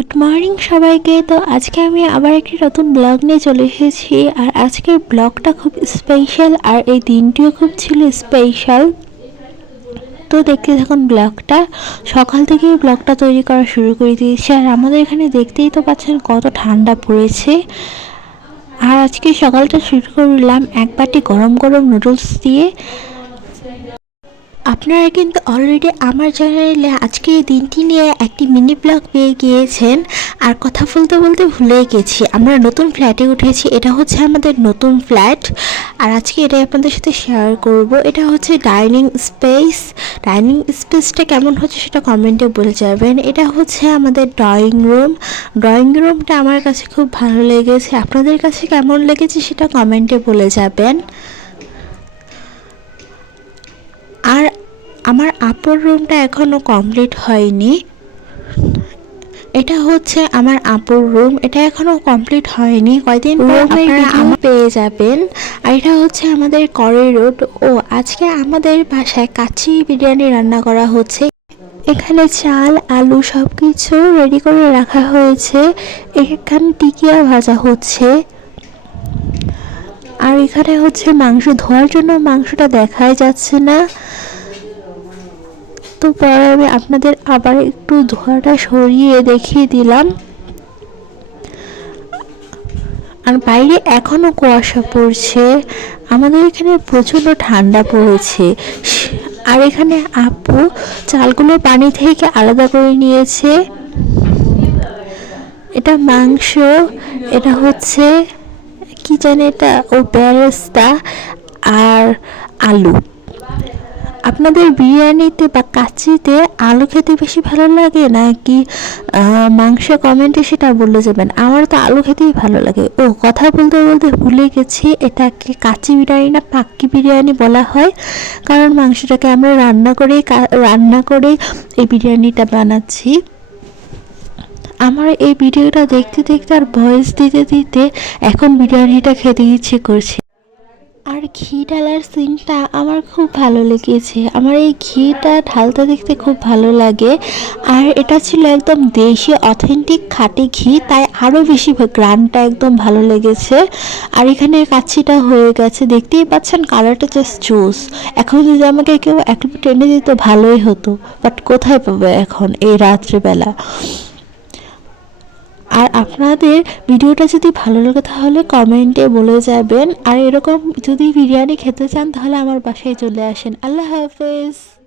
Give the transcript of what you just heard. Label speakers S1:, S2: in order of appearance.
S1: Good morning সবাইকে। তো আজকে আমি আবার একটি নতুন ব্লগ নিয়ে চলে এসেছি। আর আজকের ব্লগটা খুব স্পেশাল আর এই দিনটিও খুব ছিল স্পেশাল তো দেখতে থাকুন ব্লগটা সকাল থেকেই ব্লগটা তৈরি করা শুরু করে দিয়েছি। আর আমাদের এখানে দেখতেই তো পাচ্ছেন কত ঠান্ডা পড়েছে। আর আজকে সকালটা শুরু করলাম এক বাটি গরম গরম নুডলস দিয়ে। আপনারা কিন্তু অলরেডি আমার চ্যানেলে আজকে এই দিনটি নিয়ে একটি মিনি ব্লগ পেয়ে গিয়েছেন। আর কথা বলতে বলতে ভুলে গেছি। আমরা নতুন ফ্ল্যাটে উঠেছি। এটা হচ্ছে আমাদের নতুন ফ্ল্যাট আর আজকে এটাই আপনাদের সাথে শেয়ার করব। এটা হচ্ছে ডাইনিং স্পেস ডাইনিং স্পেসটা কেমন হচ্ছে সেটা কমেন্টে বলে যাবেন। এটা হচ্ছে আমাদের ড্রয়িং রুম ড্রয়িং রুমটা আমার কাছে খুব ভালো লেগেছে। আপনাদের কাছে কেমন লেগেছে সেটা কমেন্টে বলে যাবেন। আর আমার আপুর রুমটা এখনও কমপ্লিট হয়নি। এটা হচ্ছে আমার আপুর রুম এটা এখনও কমপ্লিট হয়নি। কয়দিন পেয়ে যাবেন। আর এটা হচ্ছে আমাদের করে রোড ও আজকে আমাদের বাসায় কাচ্চি বিরিয়ানি রান্না করা হচ্ছে। এখানে চাল আলু সব কিছু রেডি করে রাখা হয়েছে। এখানে টিকিয়া ভাজা হচ্ছে। আর এখানে হচ্ছে মাংস। ধোয়ার জন্য মাংসটা দেখাই যাচ্ছে না। তো পরে আমি আপনাদের আবার একটু ধোয়াটা সরিয়ে দেখিয়ে দিলাম। আর বাইরে এখনও কুয়াশা পড়ছে। আমাদের এখানে প্রচণ্ড ঠান্ডা পড়েছে। আর এখানে আপু চালগুলো পানি থেকে আলাদা করে নিয়েছে। এটা মাংস, এটা হচ্ছে, কি জানি এটা, ও বেরেস্তা আর আলু। আপনাদের বিরিয়ানিতে বা কাচ্চিতে আলু খেতে বেশি ভালো লাগে নাকি মাংস কমেন্টে সেটা বলে যাবেন? আমার তো আলু খেতেই ভালো লাগে। ও, কথা বলতে বলতে ভুলে গেছি, এটাকে কাচ্চি বিরিয়ানি না পাক্কি বিরিয়ানি বলা হয়। কারণ মাংসটাকে আমরা রান্না করে রান্না করে এই বিরিয়ানিটা বানাচ্ছি। আমার এই ভিডিওটা দেখতে দেখতে আর ভয়েস দিতে দিতে এখন বিরিয়ানিটা খেতে ইচ্ছে করছে। আর ঘি ঢালার সিনটা আমার খুব ভালো লেগেছে। আমার এই ঘিটা ঢালতে দেখতে খুব ভালো লাগে। আর এটা ছিল একদম দেশি অথেন্টিক খাঁটি ঘি, তাই আরও বেশি গ্রানটা একদম ভালো লেগেছে। আর এখানে কাচ্ছিটা হয়ে গেছে। দেখতেই পাচ্ছেন কালারটা জাস্ট জুস এখন যদি আমাকে কেউ একটু টেনে দিত, ভালোই হতো। বাট কোথায় পাবে এখন এই রাত্রেবেলা? আপনাদের ভিডিওটা যদি ভালো লাগে তাহলে কমেন্টে বলে যাবেন। আর এরকম যদি বিরিয়ানি খেতে চান তাহলে আমার বাসায় চলে আসেন। আল্লাহ হাফেজ।